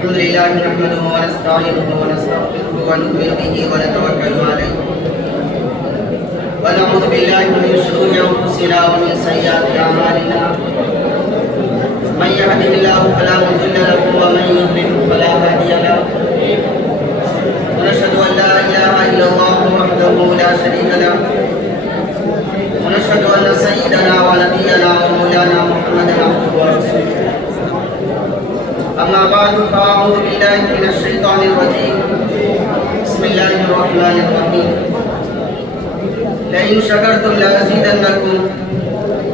الحمد لله نحمده ونستعينه ونستغفره ونؤمن به ونتوكل عليه ونعوذ بالله من شرور انفسنا ومن سيئات اعمالنا من يهده الله فلا مضل له ومن يضلل فلا هادي له ونشهد ان لا اله الا الله وحده لا شريك له ونشهد ان سيدنا ونبينا ومولانا محمدا عبده ورسوله أما بعد فأعوذ بالله من الشيطان الرجيم بسم الله الرحمن الرحيم لئن شكرتم لأزيدنكم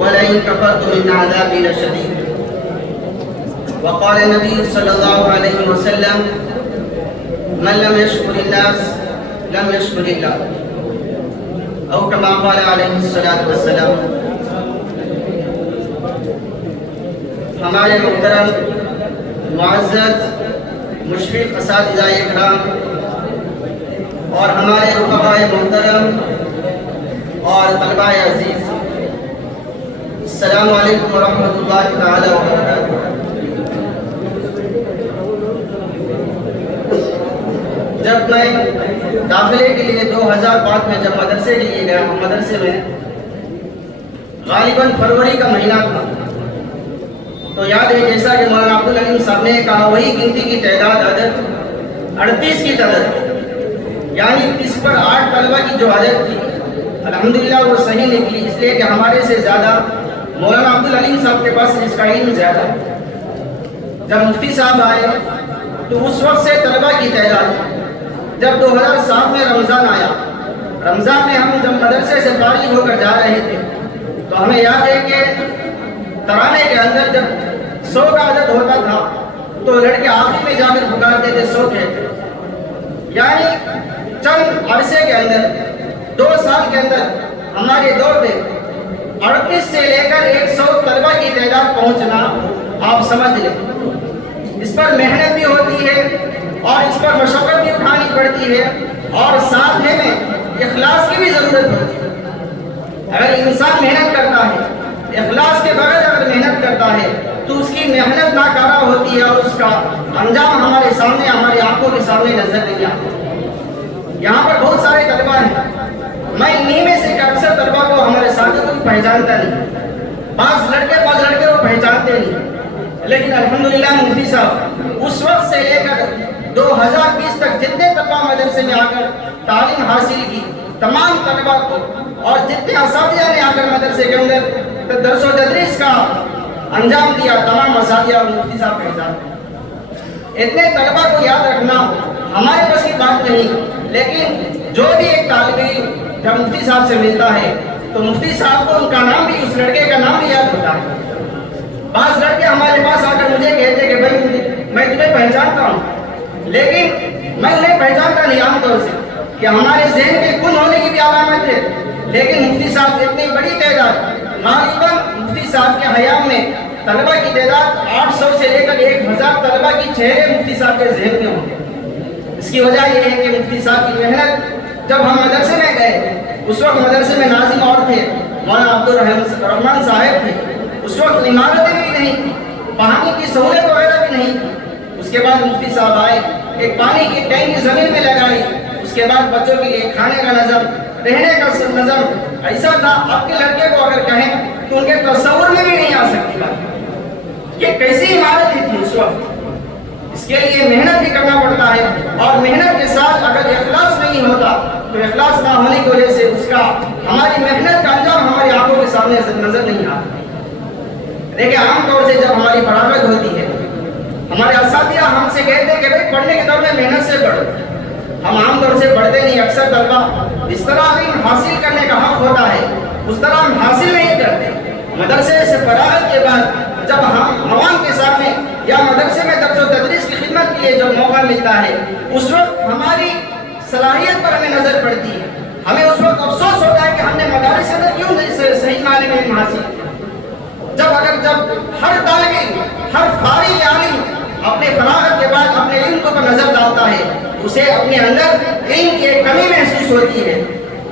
ولئن كفرتم إن عذابي لشديد وقال النبي صلى الله عليه وسلم من لم يشكر الناس لم يشكر الله أو كما قال عليه الصلاة والسلام. ہمارے محترم معزز مشفق اساتذہ اکرام اور ہمارے رفقائے محترم اور طلباء عزیز، السلام علیکم ورحمۃ اللہ تعالی وبرکاتہ. جب میں داخلے کے لیے 2005 میں جب مدرسے کے لیے گیا، مدرسے میں غالباً فروری کا مہینہ تھا، تو یاد ہے جیسا کہ مولانا عبدالعلیم صاحب نے کہا وہی گنتی کی تعداد عدد 38 کی تعداد، یعنی اس پر 8 طلبہ کی جو عدد تھی الحمدللہ وہ صحیح نکلی، اس لیے کہ ہمارے سے زیادہ مولانا عبدالعلیم صاحب کے پاس اس کا علم زیادہ ہے. جب مفتی صاحب آئے تو اس وقت سے طلبہ کی تعداد، جب 2007 میں رمضان آیا، رمضان میں ہم جب مدرسے سے فارغ ہو کر جا رہے تھے تو ہمیں یاد ہے کہ ترانے کے اندر جب 100 کا عدد ہوتا تھا تو لڑکے آخر میں جا کر پکارتے تھے 100 کہتے، یعنی چند عرصے کے اندر 2 سال کے اندر ہمارے دور میں 38 سے لے کر 100 طلبہ کی تعداد پہنچنا آپ سمجھ لیں. اس پر محنت بھی ہوتی ہے اور اس پر مشقت بھی اٹھانی پڑتی ہے اور ساتھ میں اخلاص کی بھی ضرورت ہوتی ہے. اگر انسان محنت کرتا ہے، اخلاص کے بغیر اگر محنت کرتا ہے تو اس کی محنت ناکارہ ہوتی ہے اور اس کا انجام ہمارے سامنے، ہماری آنکھوں کے سامنے نظر نہیں آتا. یہاں پر بہت سارے طلبہ ہیں، میں انہی میں سے اکثر طلبہ کو ہمارے ساتھیوں کو پہچانتا نہیں، بعض لڑکے کو پہچانتے نہیں، لیکن الحمدللہ مفتی صاحب اس وقت سے لے کر 2020 تک جتنے طلبہ مدرسے میں آ کر تعلیم حاصل کی، تمام طلبہ کو اور جتنے اساتذہ نے آ کر مدرسے کے اندر درس و تدریس کا انجام دیا، تمام اساتذہ اور مفتی صاحب پہچانتے. اتنے طلبہ کو یاد رکھنا ہمارے بس کی بات نہیں، لیکن جو بھی ایک طالب علم جب مفتی صاحب سے ملتا ہے تو مفتی صاحب کو ان کا نام بھی، اس لڑکے کا نام بھی یاد ہوتا ہے. بعض لڑکے ہمارے پاس آ کر مجھے کہتے کہ بھائی میں تمہیں پہچانتا ہوں، لیکن میں انہیں پہچانتا نہیں عام طور سے کہ ہمارے ذہن میں کن ہونے کی بھی علامت ہے، لیکن مفتی صاحب اتنی بڑی تعداد، غالباً مفتی صاحب کے حیام میں طلبہ کی تعداد 800 سے لے کر 1000 طلبہ کی چہرے مفتی صاحب کے ذہن میں ہوں گے. اس کی وجہ یہ ہے کہ مفتی صاحب کی محنت. جب ہم مدرسے میں گئے اس وقت مدرسے میں ناظم اور تھے، مولانا عبدالرحمان صاحب تھے، اس وقت عمارتیں بھی نہیں، پانی کی سہولت وغیرہ بھی نہیں. اس کے بعد مفتی صاحب آئے، ایک پانی کی ٹینکی زمین میں لگائی، اس کے بعد بچوں کے لیے کھانے کا نظم، رہنے کا نظم ایسا تھا آپ کے لڑکے کو اگر کہیں تو ان کے تصور میں بھی نہیں آ سکتی بات. یہ کیسی عمارت تھی اس وقت. اس کے لیے محنت بھی کرنا پڑتا ہے اور محنت کے ساتھ اگر اخلاص نہیں ہوتا تو اخلاص نہ ہونے کی وجہ سے اس کا، ہماری محنت کا انجام ہماری آنکھوں کے سامنے نظر نہیں آتا. دیکھیں عام طور سے جب ہماری فراغت ہوتی ہے ہمارے اساتذہ ہم سے کہتے ہیں کہ بھائی پڑھنے کے دور میں محنت سے پڑھو، ہم عام طور سے پڑھتے نہیں. اکثر طلبہ اس طرح علم حاصل کرنے کا حق ہوتا ہے اس طرح ہم حاصل نہیں کرتے. مدرسے سے فراغت کے بعد جب ہم عوام کے سامنے یا مدرسے میں درس و تدریس کی خدمت کے لیے جب موقع ملتا ہے اس وقت ہماری صلاحیت پر ہمیں نظر پڑتی ہے. ہمیں اس وقت افسوس ہوتا ہے کہ ہم نے مدارس سے کیوں نہیں صحیح معنی میں علم حاصل کیا. جب ہر طالب علم، ہر فارغ عالم اپنے فراغت کے بعد اپنے علم کو نظر ڈالتا ہے اسے اپنے اندر علم کی ایک کمی محسوس ہوتی ہے.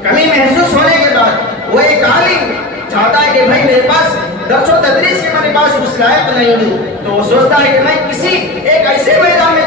کمی محسوس ہونے کے بعد وہ ایک عالم چاہتا ہے کہ بھائی میرے پاس درس و تدریس کے میرے پاس اس لائق نہیں ہوں، تو وہ سوچتا ہے کہ میں کسی ایک ایسے میدان میں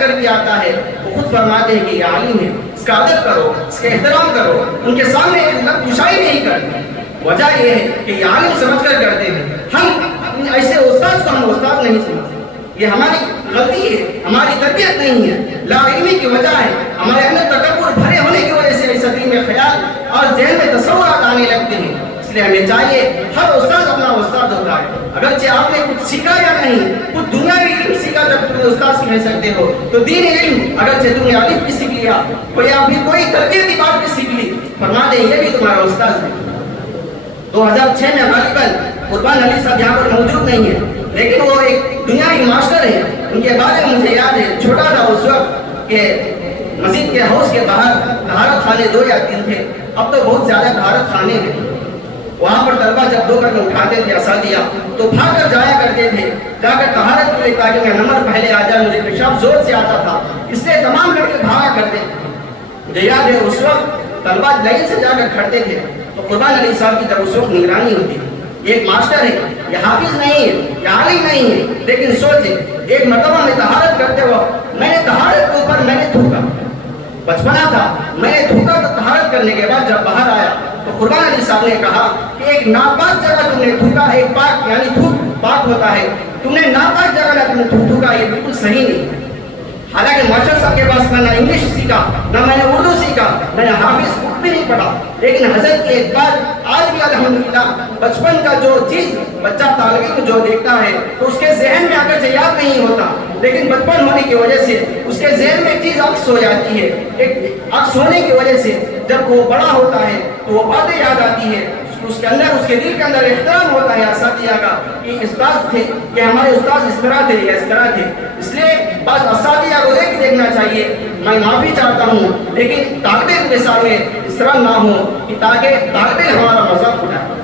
اگر بھی آتا ہے وہ خود فرماتے ہیں کہ یہ عالم ہے، اس کا ادب کرو، اس کا احترام کرو، ان کے سامنے لب کشائی نہیں کرتے۔ وجہ یہ ہے کہ یہ عالم سمجھ کر کرتے ہیں، ہم ایسے استاد کو ہم استاد نہیں سمجھتے، یہ ہماری غلطی ہے، ہماری تربیت نہیں ہے، لا علمی کی وجہ ہے، ہمارے اندر تکبر بھرے ہونے کی وجہ سے ایسا دل میں خیال اور ذہن میں تصورات آنے لگتے ہیں۔ اس لیے ہمیں چاہیے، ہر استاد اپنا استاد ہوتا ہے، اگرچہ آپ نے کچھ سیکھا یا نہیں، کچھ دنیاوی علم سیکھا جب تم استاد کہہ سکتے ہو، تو دین علم اگرچہ تم نے الف بھی سیکھ لیا یا پھر کوئی تربیتی بات بھی سیکھ لی، فرما دیں یہ بھی تمہارا استاد ہے۔ 2006 میں غالباً قربان علی صاحب یہاں پر موجود نہیں ہے، لیکن وہ ایک دنیاوی ماسٹر ہے، ان کے بارے میں مجھے یاد ہے، چھوٹا تھا اس وقت کہ مسجد کے حوض کے باہر طہارت خانے 2 یا 3 تھے، اب تو بہت زیادہ طہارت خانے ہیں۔ وہاں پر طلبہ جب 2 قدم اٹھاتے تھے اساتذہ تو بھاگ کر جایا کرتے تھے، جا کر طہارت کے لیے تاکہ میں نمبر پہلے آ جائے، مجھے پیشاب زور سے آتا تھا، اس لیے تمام لڑکے بھاگا کرتے تھے۔ مجھے یاد ہے اس وقت طلبہ لائن سے جا کر کھڑتے تھے، تو قربان علی صاحب کی جب اس وقت نگرانی ہوتی تھی، یہ ایک ماسٹر ہے، یہ حافظ نہیں ہے، یہ عالم نہیں ہے، لیکن سوچیں ایک مرتبہ میں طہارت کرتے وقت میں نے طہارت کے اوپر میں نے تھوکا، بچپنا تھا، میں نے تھوکا، تو طہارت کرنے کے بعد جب باہر آیا تو قربان علی صاحب نے کہا کہ ایک ناپاک جگہ تم نے تھوکا، ایک پاک یعنی تھوک پاک ہوتا ہے، تم نے ناپاک جگہ نہ تم نے تھوکا، یہ بالکل صحیح نہیں۔ حالانکہ ماسٹر صاحب کے پاس میں نہ انگلش سیکھا، نہ میں نے اردو سیکھا، میں نے حافظ بک بھی نہیں پڑھا، لیکن حضرت کی ایک بات آج بھی الحمدللہ بچپن کا جو چیز بچہ طالب علم جو دیکھتا ہے تو اس کے ذہن میں اگر یاد نہیں ہوتا، لیکن بچپن ہونے کی وجہ سے اس کے ذہن میں چیز عکس ہو جاتی ہے، ایک عکس ہونے کی وجہ سے جب وہ بڑا ہوتا ہے تو وہ باتیں یاد آتی ہے، اس کے اندر اس کے دل کے اندر احترام ہوتا ہے اساتذہ کا کہ استاد تھے، کہ ہمارے استاد اس طرح تھے یا اس طرح تھے۔ اس لیے بعض اساتذہ کو ایک دیکھنا چاہیے، میں معافی چاہتا ہوں، لیکن طالب علم کے سامنے اس طرح نہ ہو کہ تاکہ طالب علم ہمارا مذاق اٹھائے۔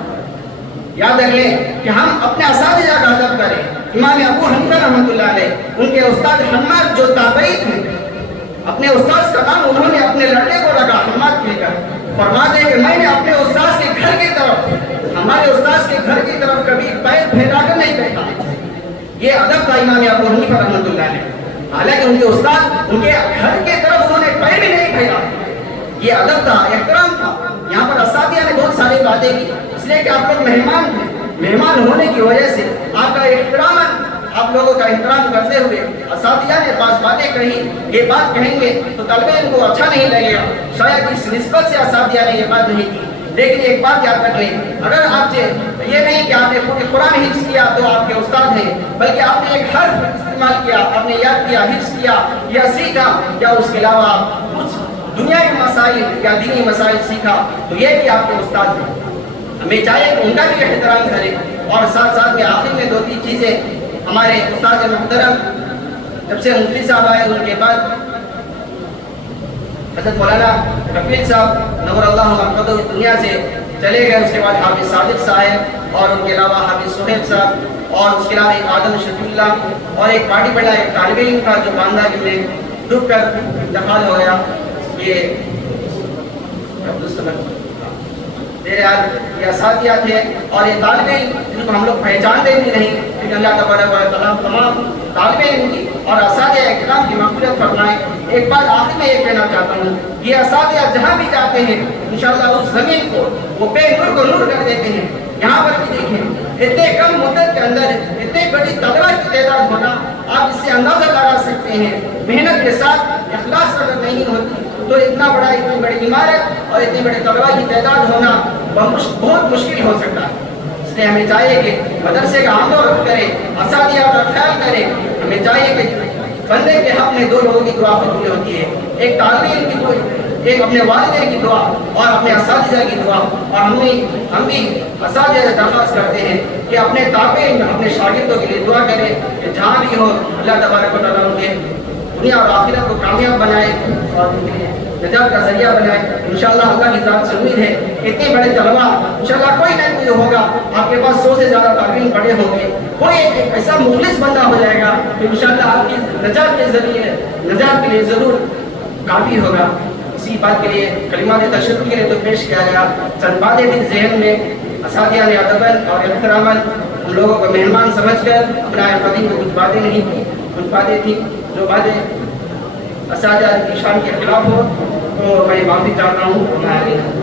یاد رکھ لیں کہ ہم اپنے اساتذہ کا ادب کریں۔ امام ابو حنیفہ رحمۃ اللہ علیہ، ان کے استاد حماد جو تابعی تھے، اپنے استاد کا نام انہوں نے اپنے لڑکے کو رکھا حماد کہہ کر، فرماتے ہیں کہ میں نے اپنے استاد کے گھر کی طرف، ہمارے استاد کے گھر کی طرف کبھی پیر پھیلا کر نہیں دیکھا۔ یہ ادب تھا امام ابو حنیفہ رحمۃ اللہ علیہ، حالانکہ ان کے استاد ان کے گھر کی طرف انہوں نے پیر بھی نہیں پھیلا، یہ ادب تھا، احترام تھا۔ یہاں پر اساتذہ نے بہت ساری باتیں کی، اس لیے کہ آپ لوگ مہمان تھے، مہمان ہونے کی وجہ سے آپ کا احترام، آپ لوگوں کا احترام کرتے ہوئے اساتذہ نے بعض باتیں کہی، یہ بات کہیں گے تو طالب علم کو اچھا نہیں لگے گا، شاید اس نسبت سے اساتذہ نے یہ بات نہیں کی، لیکن ایک بات یاد رکھ لیں، اگر آپ سے یہ نہیں کہ آپ نے پورے قرآن حفظ کیا تو آپ کے استاد ہیں، بلکہ آپ نے ایک حرف استعمال کیا، آپ نے یاد کیا، حفظ کیا یا سیکھا، یا اس کے علاوہ کچھ دنیا کے مسائل یا دینی مسائل سیکھا، تو یہ بھی آپ کے استاد ہیں۔ ہمیں چاہیے کہ ان کا بھی احترام کریں، اور ساتھ ساتھ میں آخر میں 2-3 چیزیں، ہمارے استاد محترم جب سے مفتی صاحب آئے ان کے بعد حضرت مولانا کفیل صاحب نور اللہ مرکز دنیا سے چلے گئے، اس کے بعد حافظ صادق صاحب اور ان کے علاوہ حافظ سہیب صاحب، اور اس کے علاوہ ایک آدم شفیع اللہ اور ایک پارٹی بڑا ایک طالب علم کا جو باندھا کہ میں ڈوب کر انتقال ہو گیا، یہ یہ اساتذہ تھے اور یہ طالب علم جن کو ہم لوگ پہچانتے بھی نہیں، لیکن اللہ تبارک و تعالیٰ تمام طالب علم کی اور اساتذہ اکرام کی مغفرت فرمائے۔ ایک بات آخر میں یہ کہنا چاہتا ہوں، یہ اساتذہ جہاں بھی جاتے ہیں انشاءاللہ اس زمین کو وہ بے نور کو نور کر دیتے ہیں۔ یہاں پر بھی دیکھیں اتنے کم مدت کے اندر اتنی بڑی طلبہ کی تعداد ہونا، آپ اس سے اندازہ لگا سکتے ہیں، محنت کے ساتھ اخلاص اگر نہیں ہوتی تو اتنا بڑا اتنی بڑی عمارت اور اتنی بڑی طلبہ کی تعداد ہونا بہت مشکل ہو سکتا ہے۔ اس لیے ہمیں چاہیے کہ مدرسے کا آمد و رفت کریں، اساتذہ کا خیال کریں۔ ہمیں چاہیے کہ بندے کے حق میں 2 لوگوں کی دعا قبول ہوتی ہے، ایک طالب علم کی دعا، ایک اپنے والدین کی دعا اور اپنے اساتذہ کی دعا۔ اور ہم بھی اساتذہ سے درخواست کرتے ہیں کہ اپنے طالب علم اپنے شاگردوں کے لیے دعا کریں کہ جہاں بھی ہو اللہ تبارک و تعالیٰ ان کے دنیا اور آخرت کو کامیاب بنائے اور ان کے نجات کا ذریعہ بنائے۔ انشاءاللہ اللہ کی ذات سے امید ہے کہ اتنے بڑے طلبہ انشاءاللہ کوئی نہ کوئی ہوگا، آپ کے پاس 100 سے زیادہ طالب علم پڑھے ہوں گے، کوئی ایک ایسا مخلص بندہ ہو جائے گا کہ انشاءاللہ آپ کی نجات کے ذریعے نجات کے لیے ضرور کافی ہوگا۔ اسی بات کے لیے کلمات تشکر کے لیے تو پیش کیا گیا، چند باتیں تھیں ذہن میں، اساتذہ نے ادباً اور احتراماً ہم لوگوں کو مہمان سمجھ کر اپنا قدیم کو کچھ باتیں نہیں تھیں، کچھ باتیں تھیں جو باتیں اساتذہ کی شان کے خلاف ہو تو میں معافی چاہتا ہوں.